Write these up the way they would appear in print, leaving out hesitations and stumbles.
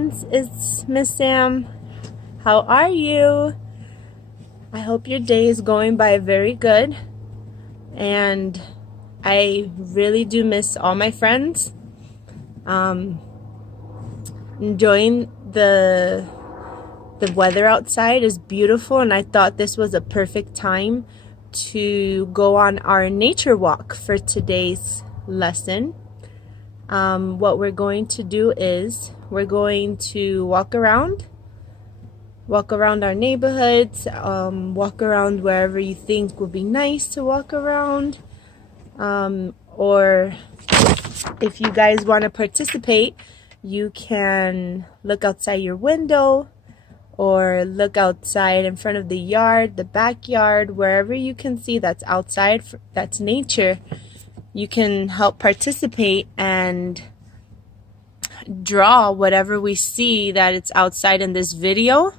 friends, it's Miss Sam. How are you? I hope your day is going by very good, and I really do miss all my friends. Enjoying the weather outside is beautiful, and I thought this was a perfect time to go on our nature walk for today's lesson. What we're going to do is we're going to walk around our neighborhoods, walk around wherever you think would be nice to walk around, or if you guys want to participate, you can look outside your window or look outside in front of the yard, the backyard, wherever you can see that's outside, that's nature. You can help participate and draw whatever we see that it's outside in this video.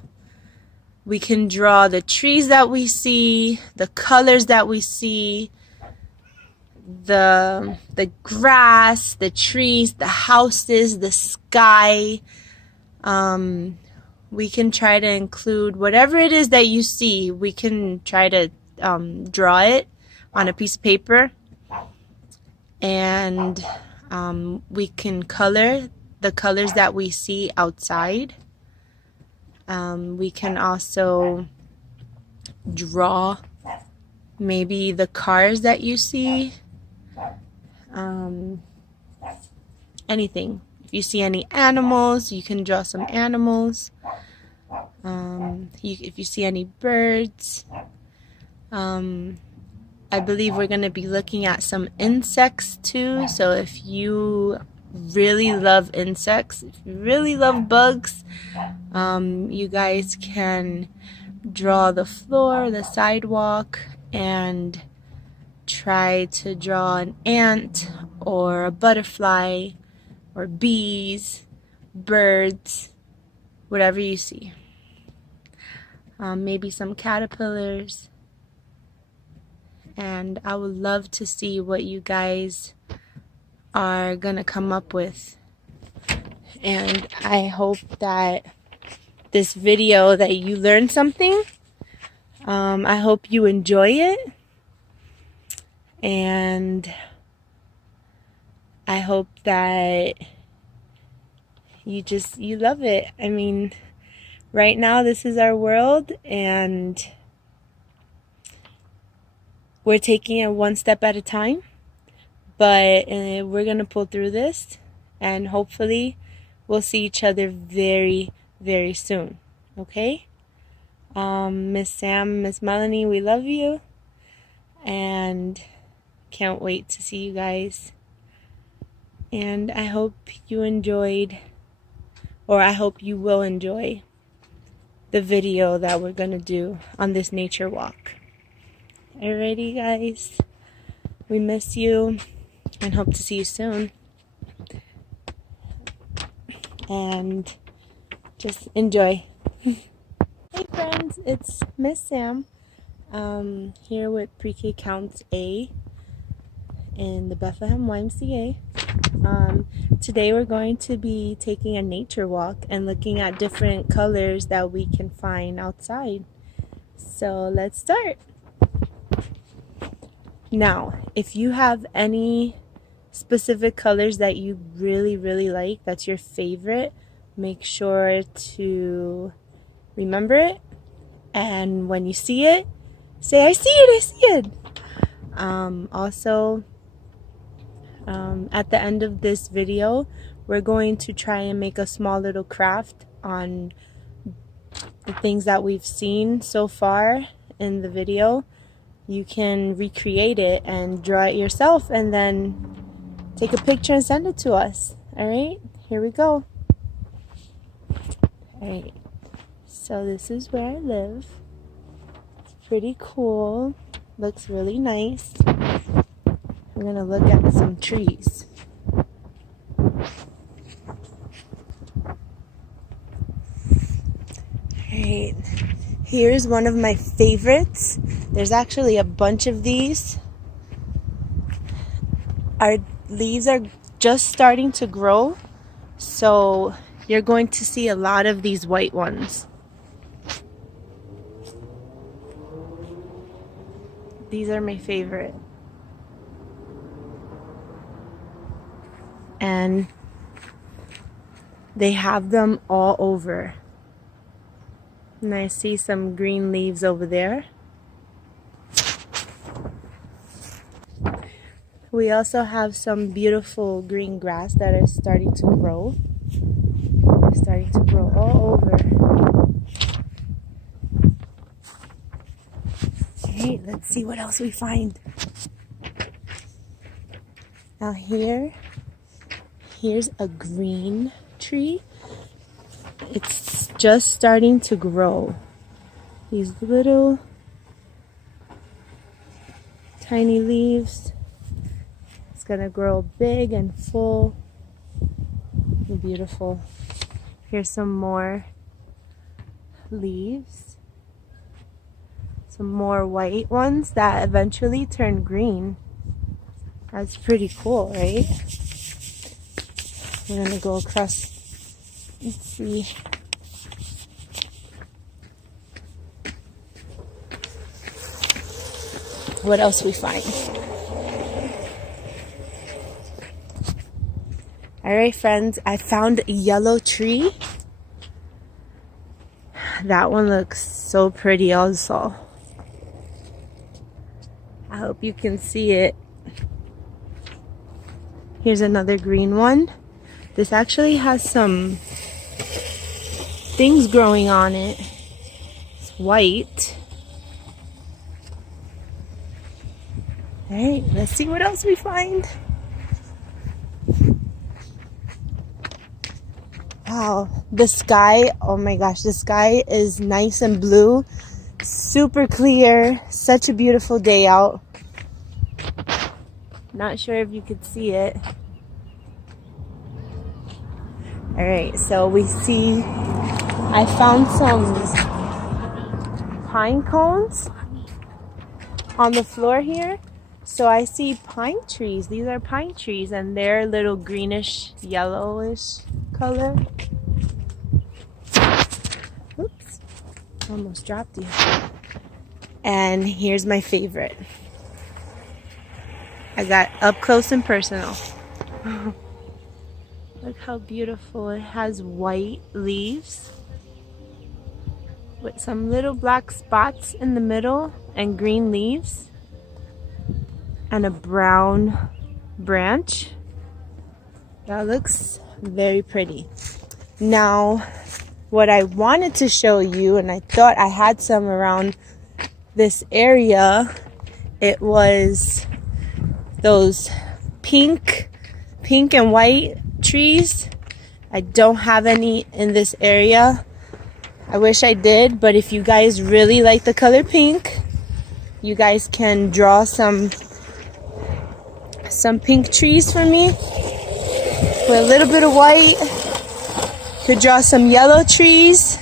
We can draw the trees that we see, the colors that we see, the grass, the trees, the houses, the sky. We can try to include whatever it is that you see. We can try to draw it on a piece of paper, and we can color the colors that we see outside. We can also draw maybe the cars that you see, anything. If you see any animals, you can draw some animals. If you see any birds, I believe we're going to be looking at some insects too. So if you really love insects, if you really love bugs, you guys can draw the floor, the sidewalk, and try to draw an ant or a butterfly or bees, birds, whatever you see. Maybe some caterpillars. And I would love to see what you guys are gonna come up with. And I hope that this video, that you learned something. I hope you enjoy it, and I hope that you love it. I mean, right now this is our world, and we're taking it one step at a time, but we're gonna pull through this, and hopefully we'll see each other very, very soon. Okay? Miss Sam, Miss Melanie, we love you, and can't wait to see you guys. And I hope you enjoyed, or I hope you will enjoy the video that we're gonna do on this nature walk. Alrighty, guys, we miss you and hope to see you soon. And just enjoy. Hey friends, it's Miss Sam, here with Pre-K Counts A in the Bethlehem YMCA. Today we're going to be taking a nature walk and looking at different colors that we can find outside. So let's start. Now, if you have any specific colors that you really, really like, that's your favorite, make sure to remember it, and when you see it, say, I see it, I see it. Also, at the end of this video, we're going to try and make a small little craft on the things that we've seen so far in the video. You can recreate it and draw it yourself, and then take a picture and send it to us. Alright, here we go. Alright, so this is where I live. It's pretty cool. Looks really nice. We're gonna look at some trees. Alright, here's one of my favorites. There's actually a bunch of these. Our leaves are just starting to grow, so you're going to see a lot of these white ones. These are my favorite. And they have them all over. And I see some green leaves over there. We also have some beautiful green grass that are starting to grow. They're starting to grow all over. Okay, let's see what else we find. Now here's a green tree. It's just starting to grow. These little tiny leaves. It's gonna grow big and full and beautiful. Here's some more leaves. Some more white ones that eventually turn green. That's pretty cool, right? We're gonna go across and see. What else we find. Alright friends, I found a yellow tree. That one looks so pretty also. I hope you can see it. Here's another green one. This actually has some things growing on it. It's white. Alright, let's see what else we find. Wow, the sky, oh my gosh, the sky is nice and blue, super clear, such a beautiful day out. Not sure if you could see it. Alright, so we see, I found some pine cones on the floor here. So I see pine trees. These are pine trees and they're a little greenish, yellowish color. Oops, almost dropped you. And here's my favorite. I got up close and personal. Look how beautiful. It has white leaves with some little black spots in the middle and green leaves. And a brown branch. That looks very pretty. Now, what I wanted to show you, and I thought I had some around this area, it was those pink and white trees. I don't have any in this area. I wish I did, but if you guys really like the color pink, you guys can draw some pink trees for me with a little bit of white. You could draw some yellow trees.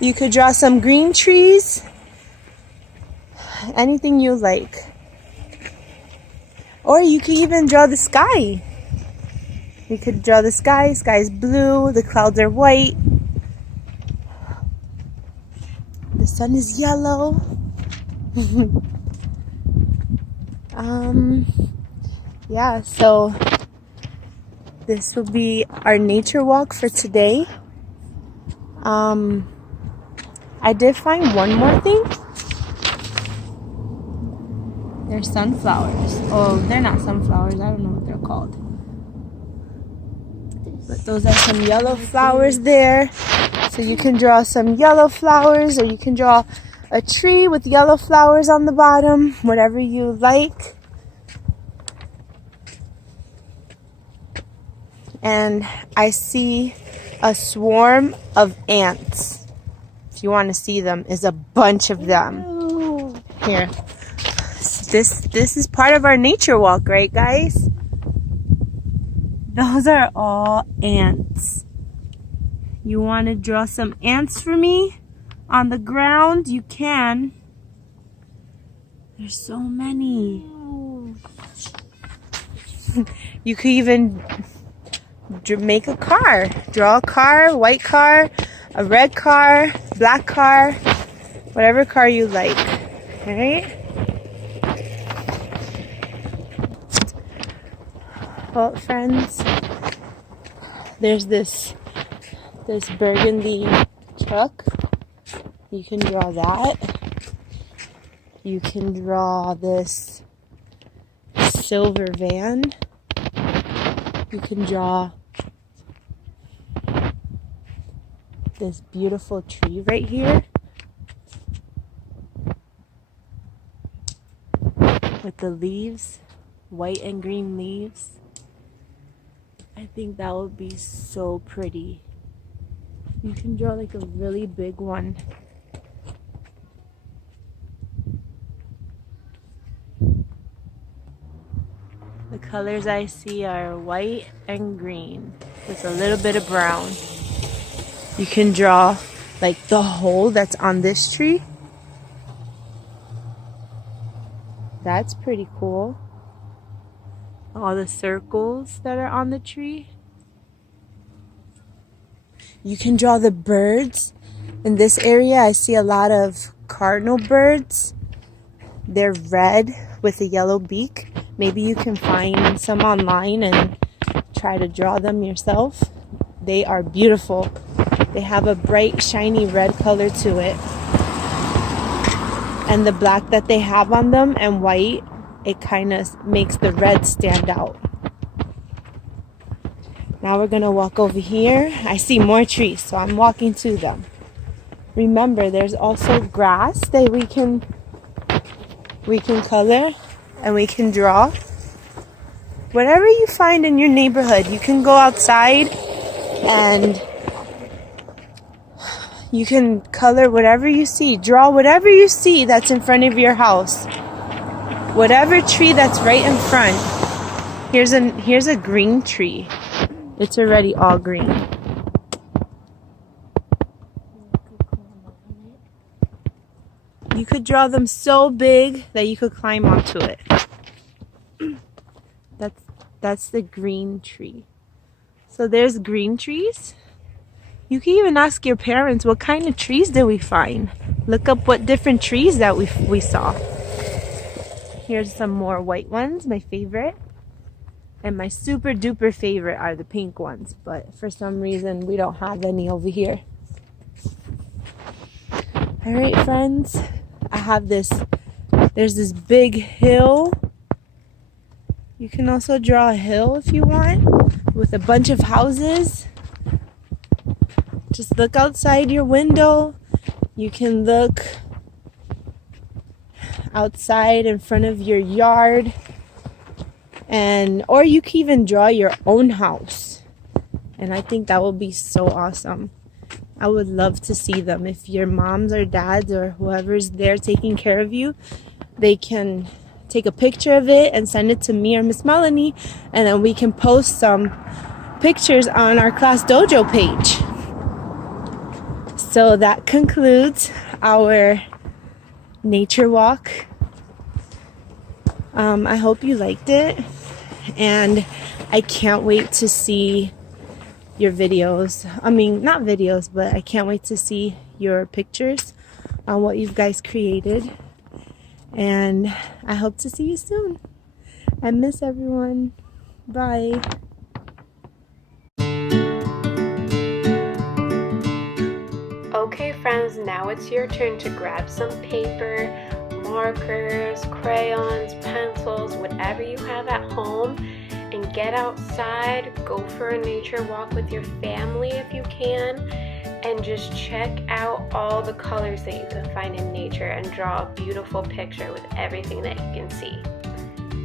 You could draw some green trees. Anything you like. Or you could even draw the sky. You could draw the sky. Sky's blue. The clouds are white. The sun is yellow. Yeah, so this will be our nature walk for today. I did find one more thing. They're sunflowers. Oh, they're not sunflowers. I don't know what they're called. But those are some yellow flowers there. So you can draw some yellow flowers, or you can draw a tree with yellow flowers on the bottom, whatever you like. And I see a swarm of ants. If you want to see them, is a bunch of them. Here. This is part of our nature walk, right guys? Those are all ants. You want to draw some ants for me on the ground? You can. There's so many. You could even make a car. Draw a car, white car, a red car, black car, whatever car you like. Alright? Well, friends, there's this burgundy truck. You can draw that. You can draw this silver van. You can draw this beautiful tree right here with the leaves, white and green leaves. I think that would be so pretty. You can draw like a really big one. The colors I see are white and green with a little bit of brown. You can draw like the hole that's on this tree. That's pretty cool. All the circles that are on the tree. You can draw the birds. In this area, I see a lot of cardinal birds. They're red with a yellow beak. Maybe you can find some online and try to draw them yourself. They are beautiful. They have a bright, shiny red color to it. And the black that they have on them and white, it kind of makes the red stand out. Now we're gonna walk over here. I see more trees, so I'm walking to them. Remember, there's also grass that we can color and we can draw. Whatever you find in your neighborhood, you can go outside and you can color whatever you see. Draw whatever you see that's in front of your house. Whatever tree that's right in front. Here's a green tree. It's already all green. You could draw them so big that you could climb onto it. That's the green tree. So there's green trees. You can even ask your parents, what kind of trees did we find? Look up what different trees that we saw. Here's some more white ones, my favorite. And my super duper favorite are the pink ones, but for some reason we don't have any over here. Alright, friends, I have there's this big hill. You can also draw a hill if you want, with a bunch of houses. Just look outside your window. You can look outside in front of your yard. Or you can even draw your own house. And I think that would be so awesome. I would love to see them. If your moms or dads or whoever's there taking care of you, they can take a picture of it and send it to me or Miss Melanie, and then we can post some pictures on our Class Dojo page. So that concludes our nature walk. I hope you liked it, and I can't wait to see your videos. I mean, not videos, but I can't wait to see your pictures on what you guys created. And I hope to see you soon. I miss everyone. Bye. Okay, friends, now it's your turn to grab some paper, markers, crayons, pencils, whatever you have at home, and get outside. Go for a nature walk with your family if you can, and just check out all the colors that you can find in nature and draw a beautiful picture with everything that you can see.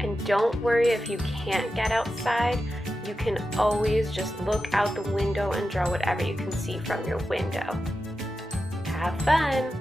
And don't worry if you can't get outside. You can always just look out the window and draw whatever you can see from your window. Have fun!